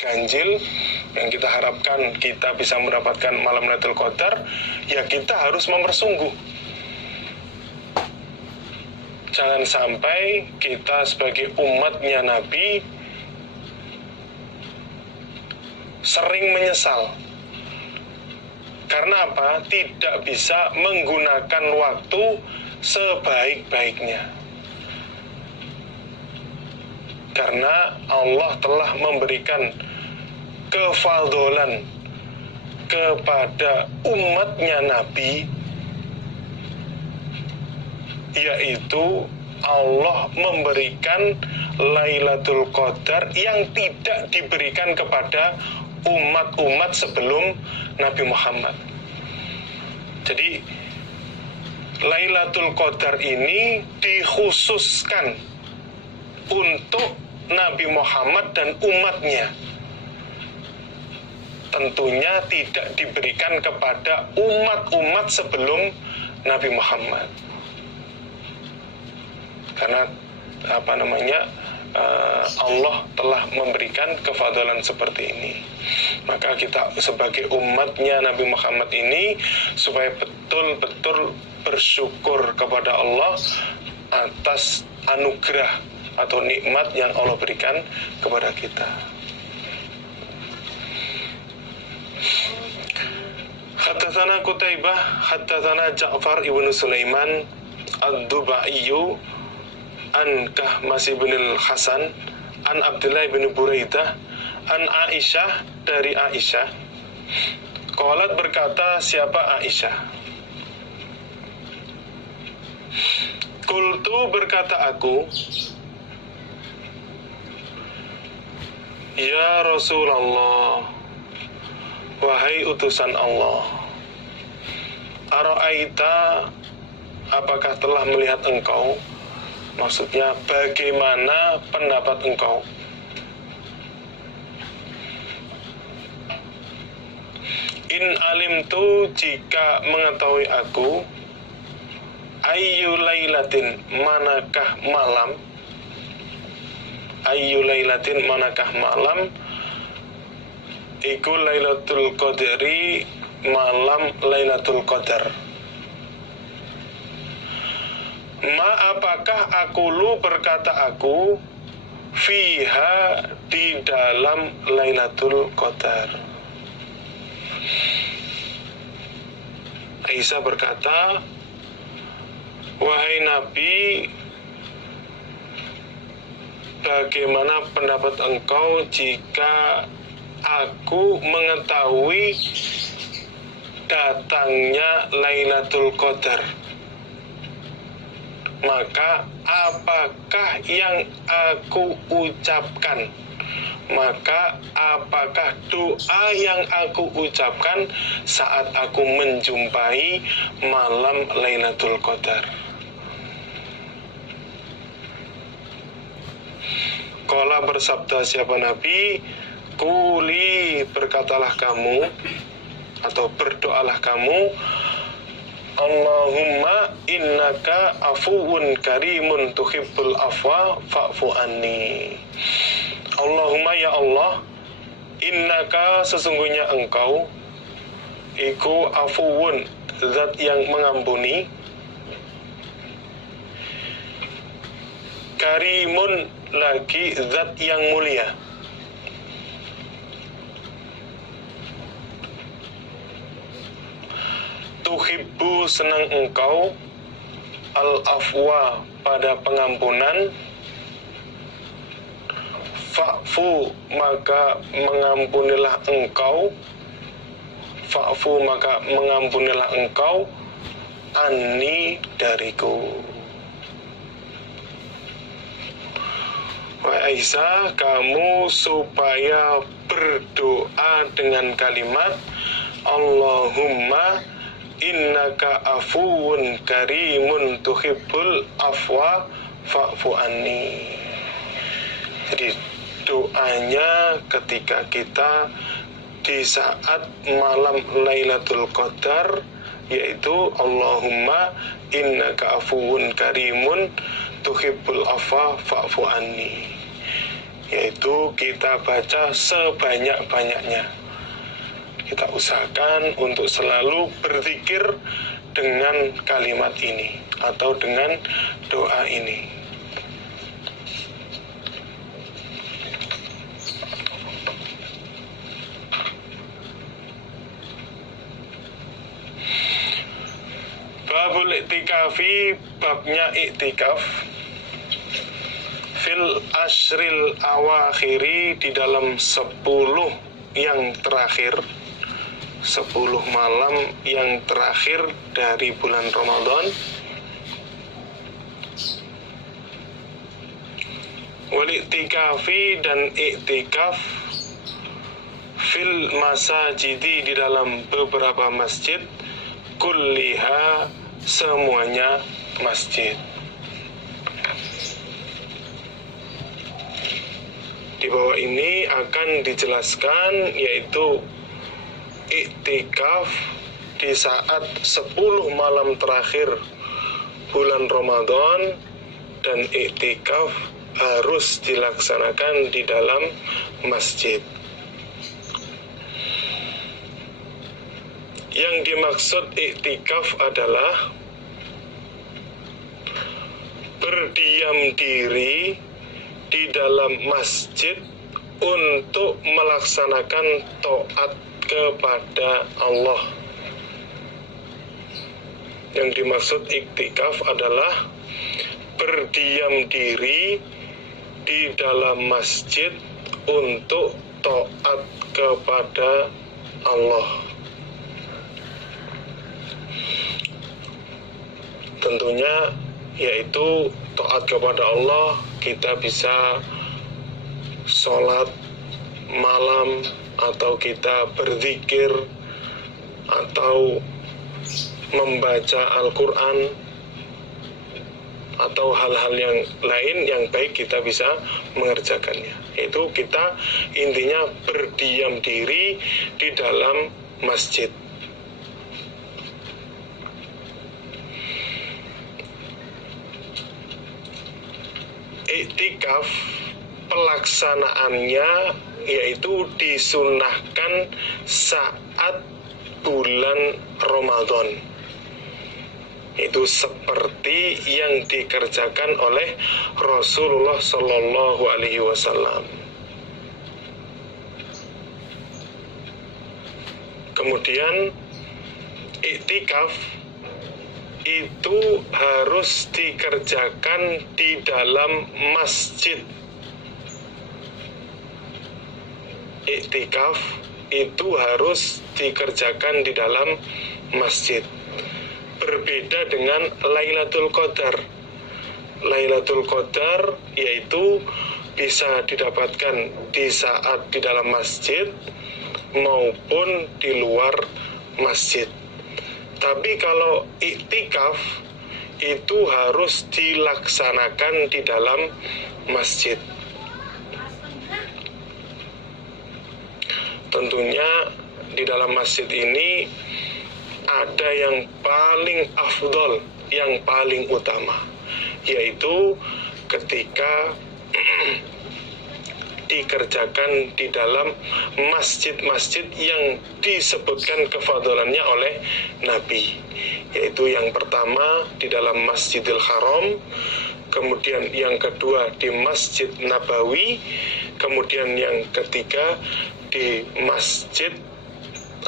ganjil yang kita harapkan kita bisa mendapatkan malam Lailatul Qadar, ya kita harus mempersungguh. Jangan sampai kita sebagai umatnya Nabi sering menyesal. Karena apa? Tidak bisa menggunakan waktu sebaik-baiknya. Karena Allah telah memberikan kefadolan kepada umatnya Nabi, yaitu Allah memberikan Lailatul Qadar yang tidak diberikan kepada umat-umat sebelum Nabi Muhammad. Jadi Lailatul Qadar ini dikhususkan untuk Nabi Muhammad dan umatnya. Tentunya tidak diberikan kepada umat-umat sebelum Nabi Muhammad. Karena Allah telah memberikan kefadalan seperti ini. Maka kita sebagai umatnya Nabi Muhammad ini supaya betul-betul bersyukur kepada Allah atas anugerah atau nikmat yang Allah berikan kepada kita. Haddatsana Qutaibah, haddatsana Ja'far ibnu Sulaiman ad-Dubaiyyu an Kahmas bin al-Hasan an Abdullah bin Buraidah an Aisyah, dari Aisyah. Qalat, berkata siapa Aisyah? Qultu, berkata aku, ya Rasulullah, wahai utusan Allah, ara'aita, apakah telah melihat engkau? Maksudnya bagaimana pendapat engkau? In alimtu, jika mengetahui aku, ayyu lailatin, manakah malam, ayyu lailatin, manakah malam, iku Lailatul Qadri, malam Lailatul Qadar. Ma, apakah aqulu, berkata aku, fiha, di dalam Lailatul Qadar. Aisyah berkata, wahai Nabi, bagaimana pendapat engkau jika aku mengetahui datangnya Lailatul Qadar? Maka apakah yang aku ucapkan? Maka apakah doa yang aku ucapkan saat aku menjumpai malam Lailatul Qadar? Qala, bersabda siapa Nabi, quli, berkatalah kamu atau berdoalah kamu, Allahumma innaka afuwun karimun tuhibbul afwa fa'fu anni. Allahumma, ya Allah, innaka, sesungguhnya engkau, iku afuwun, zat yang mengampuni, karimun, lagi zat yang mulia. Tuhibbu, senang engkau, al-afwa, pada pengampunan, fa'fu, maka mengampunilah engkau, fa'fu, maka mengampunilah engkau, anni, dariku. Wahai Aisyah, kamu supaya berdoa dengan kalimat Allahumma innaka afuwun karimun tuhibbul afwa fa'fu anni. Jadi doanya ketika kita di saat malam Lailatul Qadar, yaitu Allahumma innaka afuwun karimun tuhibbul afwa fa'fu anni. yaitu kita baca sebanyak-banyaknya. Kita usahakan untuk selalu berzikir dengan kalimat ini atau dengan doa ini. Babul iktikafi, babnya iktikaf. Fil ashril awakhiri, di dalam 10 yang terakhir, 10 malam yang terakhir dari bulan Ramadan. Wal iktikafi, dan iktikaf fil masajidi, di dalam beberapa masjid, kulliha, semuanya masjid. Di bawah ini akan dijelaskan, yaitu iktikaf di saat 10 malam terakhir bulan Ramadan, dan iktikaf harus dilaksanakan di dalam masjid. Yang dimaksud iktikaf adalah berdiam diri di dalam masjid untuk melaksanakan taat kepada Allah. Yang dimaksud iktikaf adalah berdiam diri di dalam masjid untuk taat kepada Allah. Tentunya yaitu taat kepada Allah, kita bisa sholat malam, atau kita berzikir, atau membaca Al-Quran, atau hal-hal yang lain yang baik kita bisa mengerjakannya. Itu kita intinya berdiam diri di dalam masjid. Iktikaf pelaksanaannya yaitu disunahkan saat bulan Ramadan. Itu seperti yang dikerjakan oleh Rasulullah Shallallahu Alaihi Wasallam. Kemudian iktikaf itu harus dikerjakan di dalam masjid. Iktikaf itu harus dikerjakan di dalam masjid. Berbeda dengan Lailatul Qadar. Lailatul Qadar yaitu bisa didapatkan di saat di dalam masjid maupun di luar masjid. Tapi kalau iktikaf itu harus dilaksanakan di dalam masjid. Tentunya di dalam masjid ini ada yang paling afdol, yang paling utama, yaitu ketika dikerjakan di dalam masjid-masjid yang disebutkan kefadalannya oleh Nabi, yaitu yang pertama di dalam Masjidil Haram, kemudian yang kedua di Masjid Nabawi, kemudian yang ketiga di Masjid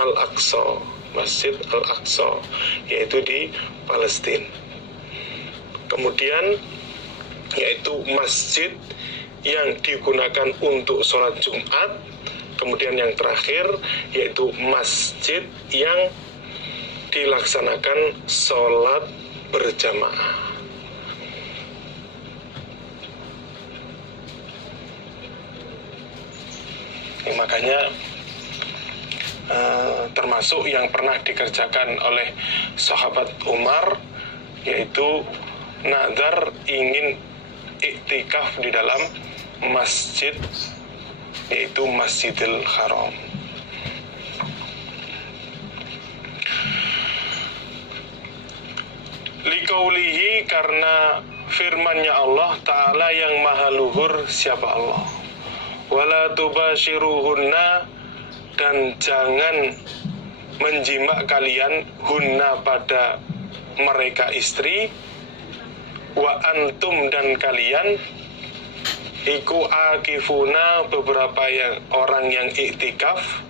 Al-Aqsa, Masjid Al-Aqsa, yaitu di Palestina. Kemudian yaitu masjid yang digunakan untuk sholat Jumat. Kemudian yang terakhir yaitu masjid yang dilaksanakan sholat berjamaah. Makanya termasuk yang pernah dikerjakan oleh sahabat Umar, yaitu nazar ingin iktikaf di dalam masjid, yaitu Masjidil Haram. Liqaulihi, karena firman-Nya Allah Ta'ala yang maha luhur, siapa Allah. wala tubashiruhunna, dan jangan menjima kalian hunna pada mereka istri, wa antum, dan kalian iku akifuna, beberapa orang yang iktikaf,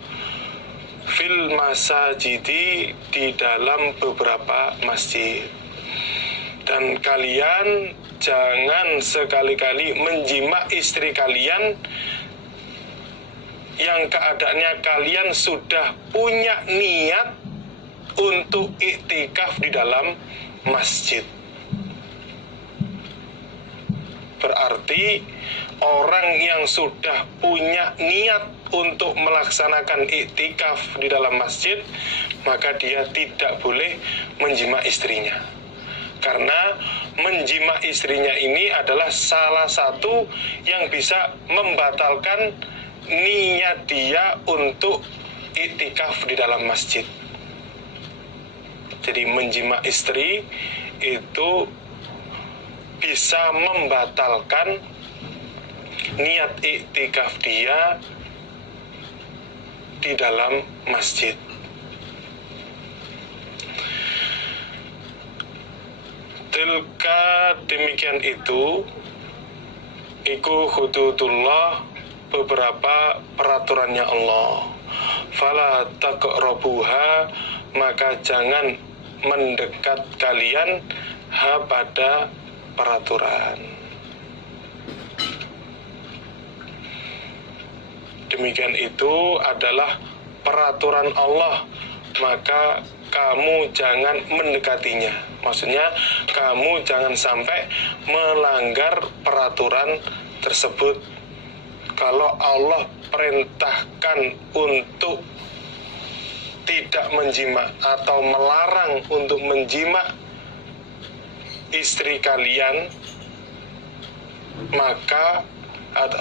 fil masajidi, di dalam beberapa masjid. Dan kalian jangan sekali-kali menjima istri kalian yang keadaannya kalian sudah punya niat untuk iktikaf di dalam masjid. Berarti orang yang sudah punya niat untuk melaksanakan iktikaf di dalam masjid, maka dia tidak boleh menjima istrinya. Karena menjima istrinya ini adalah salah satu yang bisa membatalkan niat dia untuk iktikaf di dalam masjid. Jadi menjima istri itu bisa membatalkan niat iktikaf dia di dalam masjid. Tilka, demikian itu, iku hududullah, beberapa peraturannya Allah. Fala taqrabuha, maka jangan mendekat kalian pada peraturan. Demikian itu adalah peraturan Allah, maka kamu jangan mendekatinya. Maksudnya kamu jangan sampai melanggar peraturan tersebut. Kalau Allah perintahkan untuk tidak menjima atau melarang untuk menjima istri kalian, maka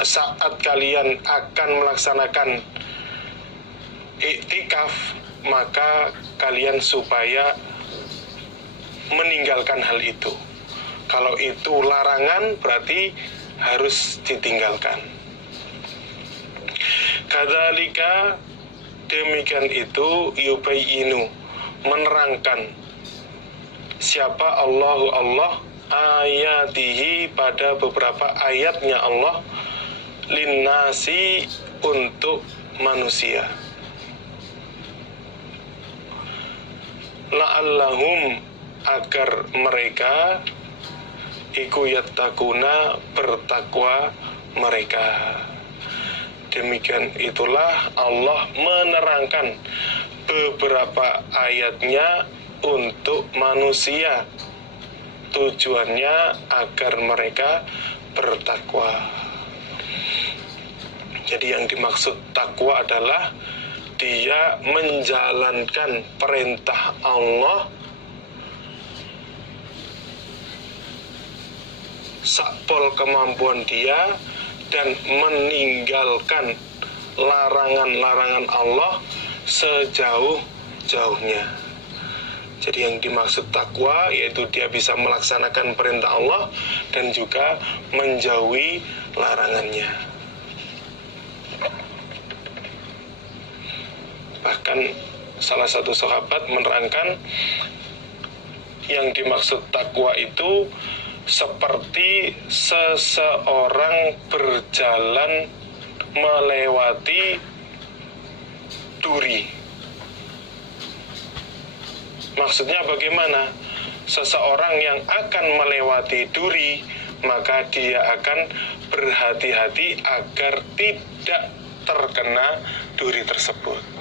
saat kalian akan melaksanakan iktikaf, maka kalian supaya meninggalkan hal itu. Kalau itu larangan, berarti harus ditinggalkan. Kadzalika, demikian itu, yubayyinu, menerangkan siapa Allah ayatihi, pada beberapa ayatnya Allah, linnasi, untuk manusia, la'allahum, agar mereka iku yattaquna, bertakwa mereka. Demikian itulah Allah menerangkan beberapa ayatnya untuk manusia, tujuannya agar mereka bertakwa. Jadi yang dimaksud takwa adalah dia menjalankan perintah Allah sakpol kemampuan dia, dan meninggalkan larangan-larangan Allah sejauh-jauhnya. Jadi yang dimaksud takwa yaitu dia bisa melaksanakan perintah Allah dan juga menjauhi larangannya. Bahkan salah satu sahabat menerangkan yang dimaksud takwa itu seperti seseorang berjalan melewati duri. Maksudnya bagaimana? Seseorang yang akan melewati duri, maka dia akan berhati-hati agar tidak terkena duri tersebut.